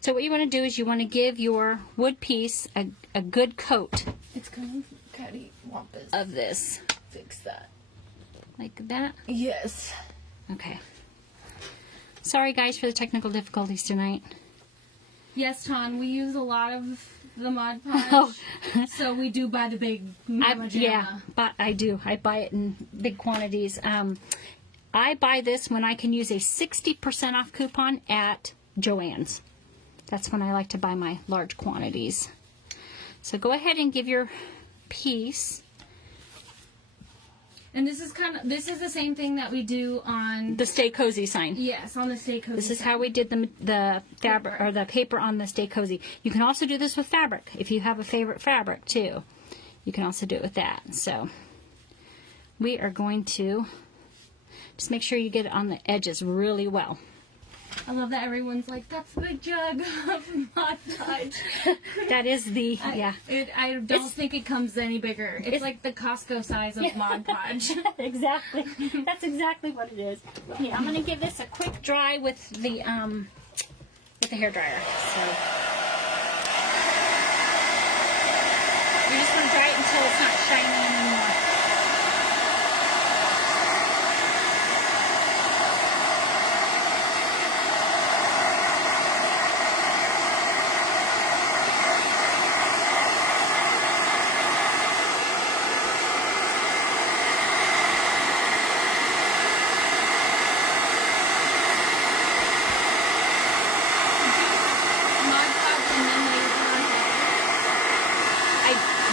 So what you want to do is you want to give your wood piece a good coat It's coming. Caddy, want this? of this. Fix that. Like that. Yes. Okay. Sorry guys for the technical difficulties tonight. Yes, Ton, we use a lot of the Mod Podge. Oh. So we do buy the big Mama Jamma. Yeah, but I do. I buy it in big quantities. I buy this when I can use a 60% off coupon at Joann's. That's when I like to buy my large quantities. So go ahead and give your piece. And this is the same thing that we do on The Stay Cozy sign. yes, on the Stay Cozy. This is side. how we did the fabric or the paper on the Stay Cozy. You can also do this with fabric if you have a favorite fabric too. You can also do it with that. So we are going to just make sure you get it on the edges really well. I love that everyone's like, that's the big jug of Mod Podge. That is the yeah. I don't think it comes any bigger. It's like the Costco size of Mod Podge. Exactly. That's exactly what it is. Okay, I'm gonna give this a quick dry with the hair dryer. So you just want to dry it until it's not shiny anymore. Mod Podge and then laser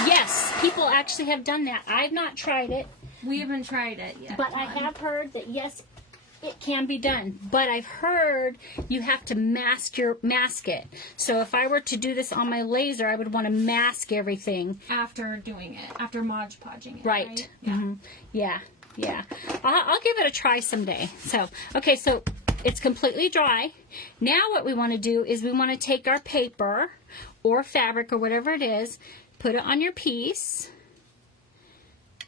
on Yes, people actually have done that. I've not tried it, top. We haven't tried it yet. but I have heard that yes, it can be done. But I've heard you have to mask it. So if I were to do this on my laser, I would want to mask everything. After doing it, after Mod Podging it. Right. Yeah. Mhm. Yeah. I'll give it a try someday. So, okay, so it's completely dry. Now what we want to do is we want to take our paper or fabric or whatever it is, put it on your piece,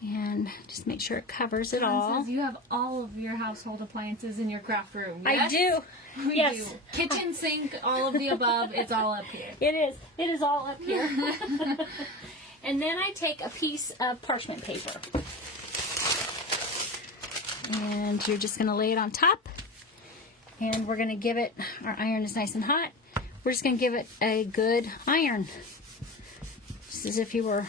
and just make sure it covers it Tom all. says you have all of your household appliances in your craft room. I Yes? do. We Yes. do. Kitchen sink, all of the above. It's all up here. It is. It is all up here. And then I take a piece of parchment paper. And you're just going to lay it on top. And we're going to give it, our iron is nice and hot. We're just going to give it a good iron. Just as if you were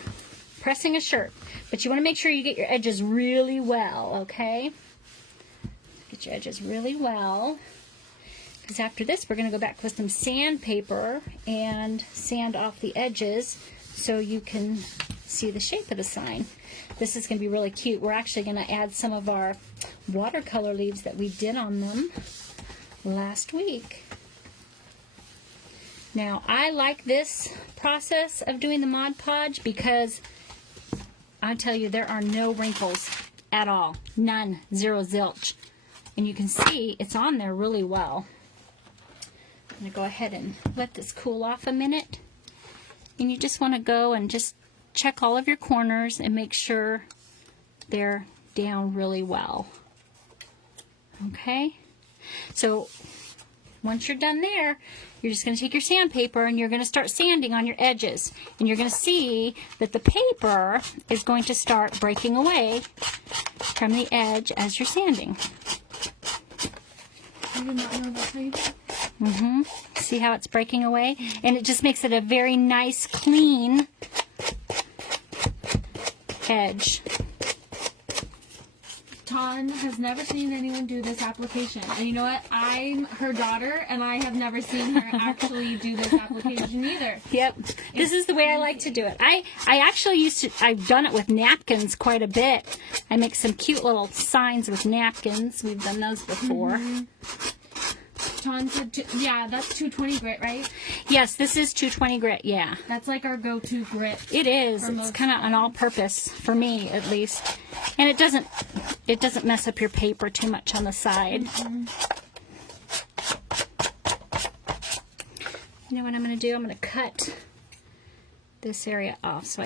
pressing a shirt. But you want to make sure you get your edges really well, okay? Get your edges really well. Because after this, we're going to go back with some sandpaper and sand off the edges so you can see the shape of the sign. This is going to be really cute. We're actually going to add some of our watercolor leaves that we did on them last week. Now, I like this process of doing the Mod Podge because I tell you, there are no wrinkles at all. None. Zero zilch. And you can see it's on there really well. I'm going to go ahead and let this cool off a minute. And you just want to go and just check all of your corners and make sure they're down really well. Okay? So once you're done there, you're just going to take your sandpaper and you're going to start sanding on your edges. And you're going to see that the paper is going to start breaking away from the edge as you're sanding. I did not know that. See how it's breaking away? And it just makes it a very nice, clean edge. Tawn has never seen anyone do this application. And you know what? I'm her daughter, and I have never seen her actually do this application either. Yep. This is the way I like to do it. I actually I've done it with napkins quite a bit. I make some cute little signs with napkins. We've done those before. Tawn said, yeah, that's 220 grit, right? Yes, this is 220 grit, yeah. That's like our go-to grit. It is. It's kind of an all-purpose, for me at least. And it doesn't mess up your paper too much on the side. You know what I'm going to do? I'm going to cut this area off so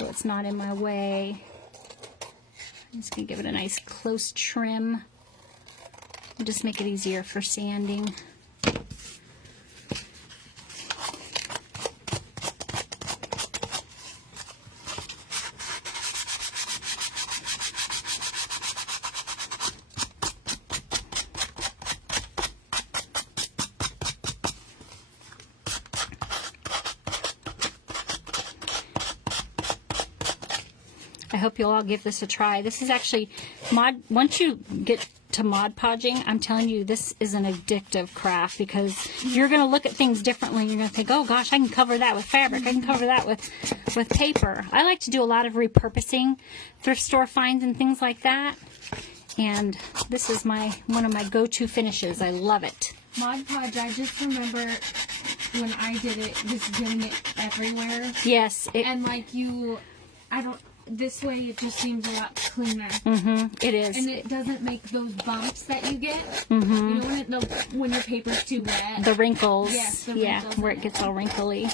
it's not in my way. I'm just going to give it a nice close trim. Just make it easier for sanding. I hope you'll all give this a try. This is actually once you get to Mod Podging, I'm telling you, this is an addictive craft because you're going to look at things differently. You're going to think, oh gosh, I can cover that with fabric. I can cover that with paper. I like to do a lot of repurposing, thrift store finds and things like that. And this is one of my go-to finishes. I love it. Mod Podge, I just remember when I did it, just getting it everywhere. Yes. This way it just seems a lot cleaner. It is. And it doesn't make those bumps that you get. You know when your paper's too wet. The wrinkles. Yes, the wrinkles. Where it gets all wrinkly.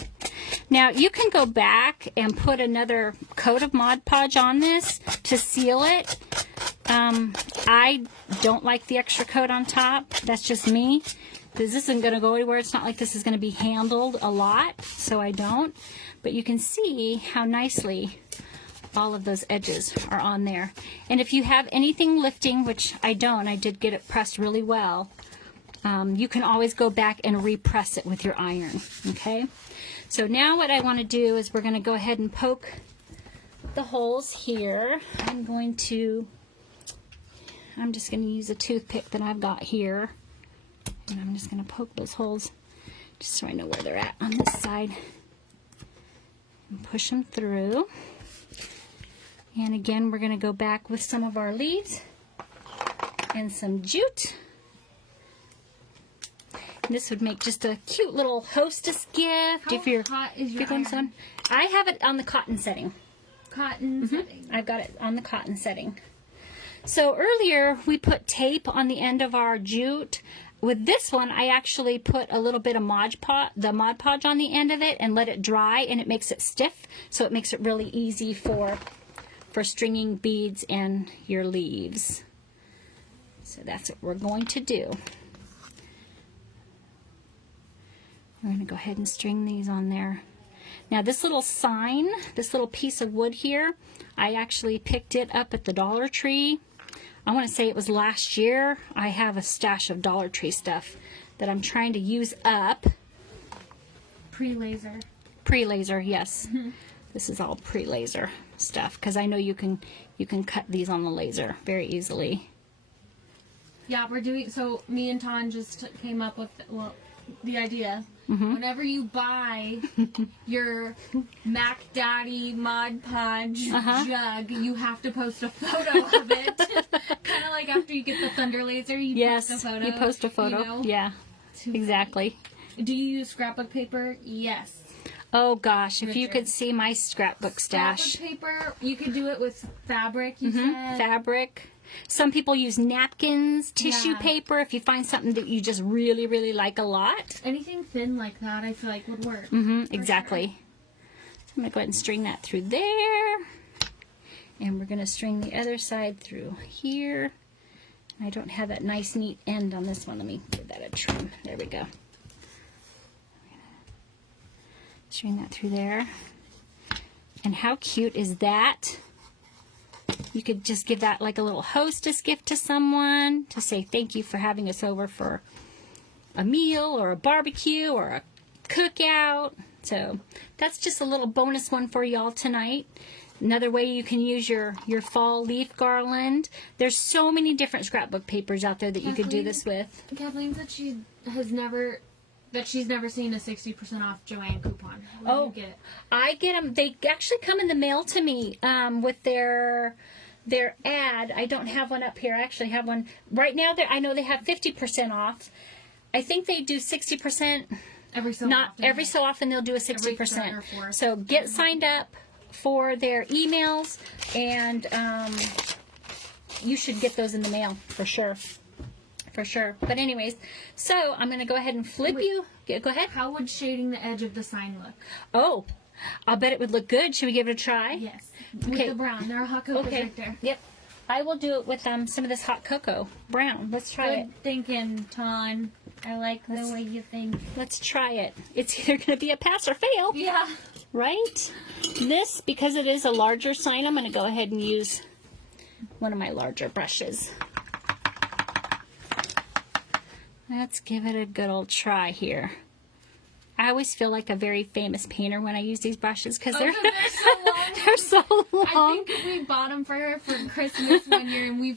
Now you can go back and put another coat of Mod Podge on this to seal it. I don't like the extra coat on top. That's just me. This isn't going to go anywhere. It's not like this is going to be handled a lot, so I don't. But you can see how nicely all of those edges are on there. And if you have anything lifting, which I don't, I did get it pressed really well, you can always go back and repress it with your iron. Okay, so now what I want to do is we're going to go ahead and poke the holes here. I'm just going to use a toothpick that I've got here, and I'm just going to poke those holes just so I know where they're at on this side and push them through. And again, we're going to go back with some of our leaves and some jute. And this would make just a cute little hostess gift. How hot is your iron? I have it on the cotton setting. Cotton setting. I've got it on the cotton setting. So earlier we put tape on the end of our jute. With this one, I actually put a little bit of Mod Podge on the end of it and let it dry, and it makes it stiff, so it makes it really easy for stringing beads and your leaves. So that's what we're going to do. We're going to go ahead and string these on there. Now this little sign, this little piece of wood here, I actually picked it up at the Dollar Tree. I want to say it was last year. I have a stash of Dollar Tree stuff that I'm trying to use up. Pre-laser. Pre-laser, yes. This is all pre-laser stuff because I know you can cut these on the laser very easily. Yeah, we're doing, so me and Tawn just came up with, the idea. Whenever you buy your Mac Daddy Mod Podge jug, you have to post a photo of it. Kind of like after you get the Thunder Laser, you post a photo. You post a photo. You know? Yeah, exactly. Do you use scrapbook paper? Yes. Oh gosh, if you could see my scrapbook stash. Scrapbook paper, you could do it with fabric, you said. Fabric. Some people use napkins, tissue paper, if you find something that you just really, really like a lot. Anything thin like that, I feel like would work. Exactly. Sure. So I'm going to go ahead and string that through there. And we're going to string the other side through here. I don't have that nice neat end on this one. Let me give that a trim. There we go. String that through there. And how cute is that? You could just give that like a little hostess gift to someone to say thank you for having us over for a meal or a barbecue or a cookout. So that's just a little bonus one for y'all tonight. Another way you can use your fall leaf garland. There's so many different scrapbook papers out there that you could do this with. Kathleen said she's never seen a 60% off Joanne coupon. Where do you get it? I get them. They actually come in the mail to me with their ad. I don't have one up here. I actually have one right now. I know they have 50% off. I think they do 60%. Every so Not often. every so often they'll do a 60%. So get signed up for their emails, and you should get those in the mail for sure. For sure. But anyways, so I'm going to go ahead and flip you. Go ahead. How would shading the edge of the sign look? Oh, I'll bet it would look good. Should we give it a try? Yes. With Okay. the brown. There are hot cocoa right there. Yep. I will do it with some of this hot cocoa brown. Let's try it. Good thinking, Ton. I like the way you think. Let's try it. It's either going to be a pass or fail. Yeah. Right? This, because it is a larger sign, I'm going to go ahead and use one of my larger brushes. Let's give it a good old try here. I always feel like a very famous painter when I use these brushes because they're so long. they're so long. I think we bought them for her for Christmas one year, and we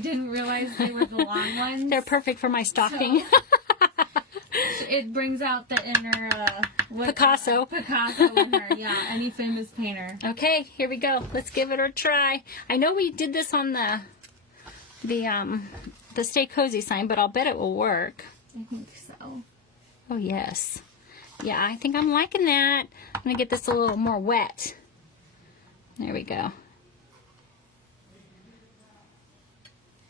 didn't realize they were the long ones. They're perfect for my stocking. It brings out the inner Picasso. Picasso in her, yeah. Any famous painter. Okay, here we go. Let's give it a try. I know we did this on the Stay Cozy sign, but I'll bet it will work. I think so. Oh yes. Yeah, I think I'm liking that. I'm going to get this a little more wet. There we go.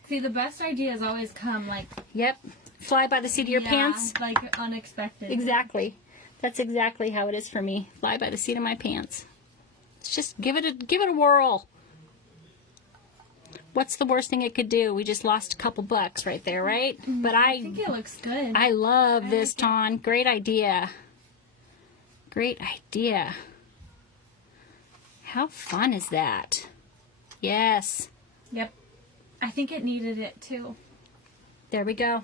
See, the best ideas always come like... Yep. Fly by the seat of your pants. Like unexpected. Exactly. That's exactly how it is for me. Fly by the seat of my pants. Let's just give it a whirl. What's the worst thing it could do? We just lost a couple bucks right there, right? But I think it looks good. I love this, Ton. Great idea. Great idea. How fun is that? Yes. Yep. I think it needed it too. There we go.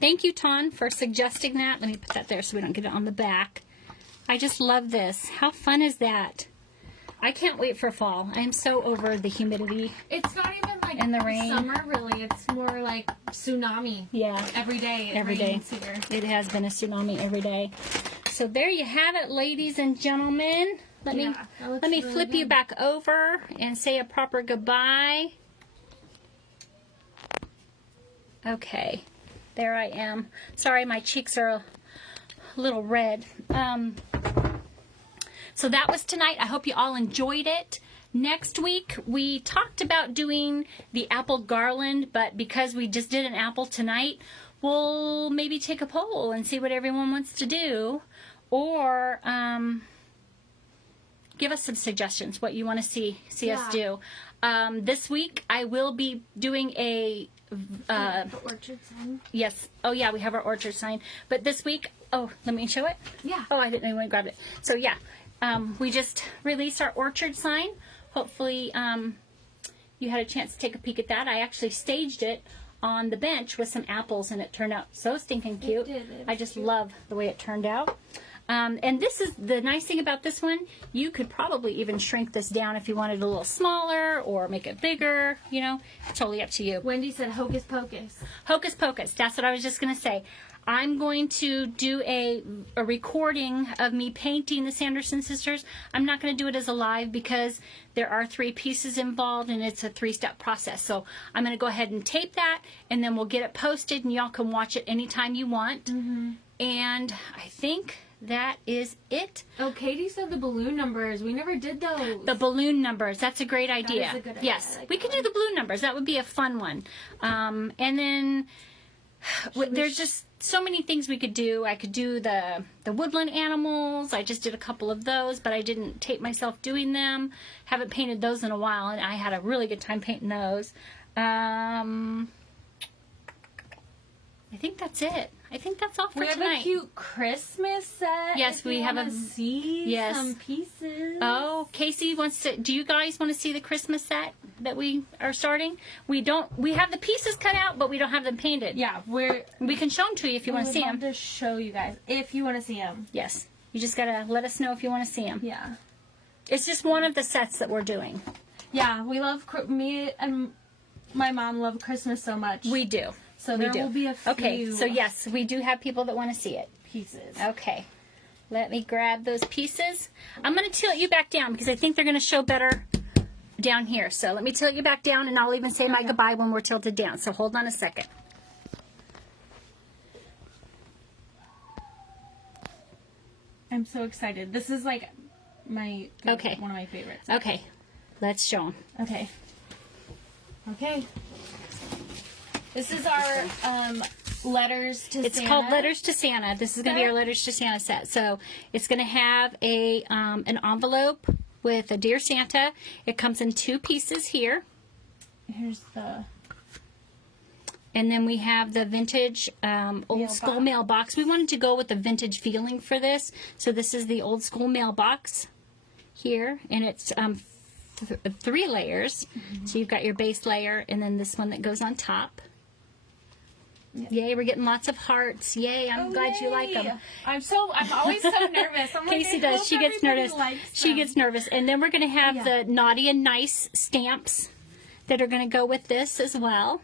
Thank you, Ton, for suggesting that. Let me put that there so we don't get it on the back. I just love this. How fun is that? I can't wait for fall. I'm so over the humidity. It's not even like and the rain. Summer, really. It's more like tsunami. Yeah. Every day. Every day. Here. It has been a tsunami every day. So there you have it, ladies and gentlemen. Let me really flip you back over and say a proper goodbye. Okay. There I am. Sorry, my cheeks are a little red. So that was tonight. I hope you all enjoyed it. Next week, we talked about doing the apple garland, but because we just did an apple tonight, we'll maybe take a poll and see what everyone wants to do, or give us some suggestions, what you want to see us do. This week, I will be doing the orchard sign. Yes. Oh, yeah, we have our orchard sign. But this week, oh, let me show it. Yeah. Oh, I didn't know you grabbed it. So, yeah, we just released our orchard sign. Hopefully, you had a chance to take a peek at that. I actually staged it on the bench with some apples, and it turned out so stinking cute. It did. I just love the way it turned out. And this is the nice thing about this one. You could probably even shrink this down if you wanted it a little smaller or make it bigger. You know, it's totally up to you. Wendy said hocus pocus. Hocus pocus. That's what I was just going to say. I'm going to do a recording of me painting the Sanderson sisters. I'm not going to do it as a live because there are 3 pieces involved and it's a 3-step process. So I'm going to go ahead and tape that, and then we'll get it posted, and y'all can watch it anytime you want. Mm-hmm. And I think that is it. Oh, Katie said the balloon numbers. We never did those. The balloon numbers. That's a great idea. That is a good idea. Yes, like we could do the balloon numbers. That would be a fun one. And then there's just so many things we could do. I could do the woodland animals. I just did a couple of those, but I didn't tape myself doing them. Haven't painted those in a while, and I had a really good time painting those. I think that's it. I think that's all for We have tonight. a cute Christmas set. Yes, if we you have wanna a- see yes. some pieces. Oh, Casey wants to. Do you guys want to see the Christmas set that we are starting? We don't. We have the pieces cut out, but we don't have them painted. Yeah, We can show them to you if you want to see them. to show you guys if you want to see them. Yes. You just gotta let us know if you want to see them. Yeah. It's just one of the sets that we're doing. Yeah, we love me and my mom love Christmas so much. We do. So We there do. will be a few Okay. So yes, we do have people that want to see it. pieces. Okay. Let me grab those pieces. I'm going to tilt you back down because I think they're going to show better down here. So let me tilt you back down, and I'll even say my goodbye when we're tilted down. So hold on a second. I'm so excited. This is like my Okay. one of my favorites. Okay. Let's show them. Okay. Okay. This is our letters to It's Santa. called Letters to Santa. This is going to be set. our Letters to Santa set. So it's going to have a an envelope with a Dear Santa. It comes in 2 pieces here. Here's the And then we have the vintage old school mailbox. We wanted to go with the vintage feeling for this. So this is the old school mailbox here. And it's 3 layers. So you've got your base layer and then this one that goes on top. Yay, we're getting lots of hearts. Yay, I'm glad you like them. I'm always so nervous. I'm like, Casey I does. hope She gets everybody nervous. likes She them. gets nervous. And then we're going to have Yeah. the naughty and nice stamps that are going to go with this as well.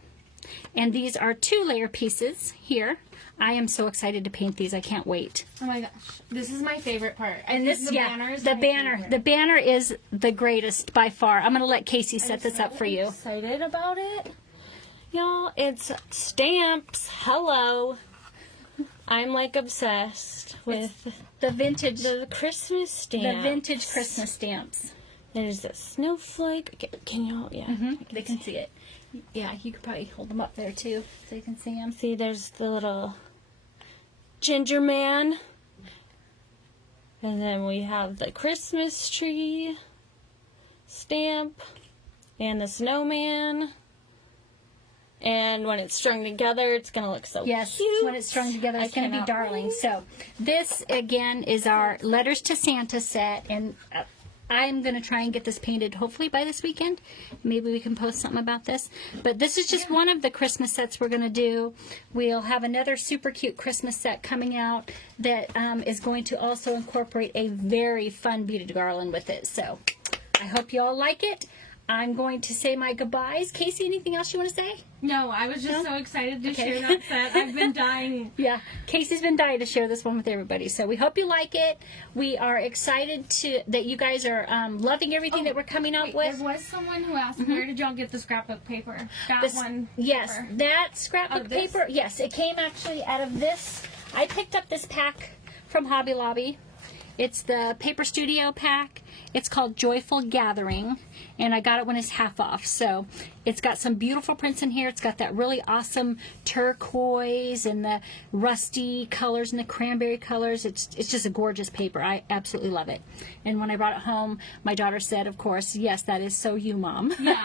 And these are 2-layer pieces here. I am so excited to paint these. I can't wait. Oh my gosh, this is my favorite part. And think this, the yeah, banner is the my banner. favorite. The banner is the greatest by far. I'm going to let Casey set this up for you. Excited about it. Y'all, it's stamps. Hello. I'm like obsessed with The vintage, the Christmas stamps. the vintage Christmas stamps. There's a snowflake. Can y'all? Yeah. They can see it. Yeah, you could probably hold them up there too so you can see them. See, there's the little ginger man. And then we have the Christmas tree stamp and the snowman. And when it's strung together, it's going to look so Yes, cute. when it's strung together, it's going to be cannot darling. wait. So this, again, is our Letters to Santa set. And I'm going to try and get this painted hopefully by this weekend. Maybe we can post something about this. But this is just one of the Christmas sets we're going to do. We'll have another super cute Christmas set coming out that is going to also incorporate a very fun beaded garland with it. So I hope you all like it. I'm going to say my goodbyes. Casey, anything else you want to say? No, I was just so excited to Okay. share that set. I've been dying. Yeah, Casey's been dying to share this one with everybody. So we hope you like it. We are excited that you guys are loving everything that we're coming up with. There was someone who asked, where did y'all get the scrapbook paper? That This- one. Yes, paper. that scrapbook Of this? paper. Yes, it came actually out of this. I picked up this pack from Hobby Lobby. It's the Paper Studio pack. It's called Joyful Gathering, and I got it when it's half off. So it's got some beautiful prints in here. It's got that really awesome turquoise and the rusty colors and the cranberry colors. It's just a gorgeous paper. I absolutely love it. And when I brought it home, my daughter said, of course, yes, that is so you, Mom. Yeah.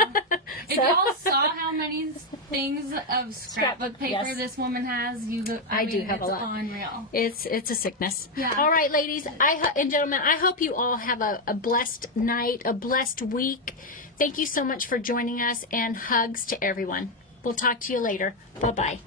If y'all saw how many things of scrapbook paper Yes. this woman has, I do have a it's lot. unreal. It's a sickness. Yeah. All right, ladies and gentlemen, I hope you all have a blessed night, a blessed week. Thank you so much for joining us, and hugs to everyone. We'll talk to you later. Bye-bye.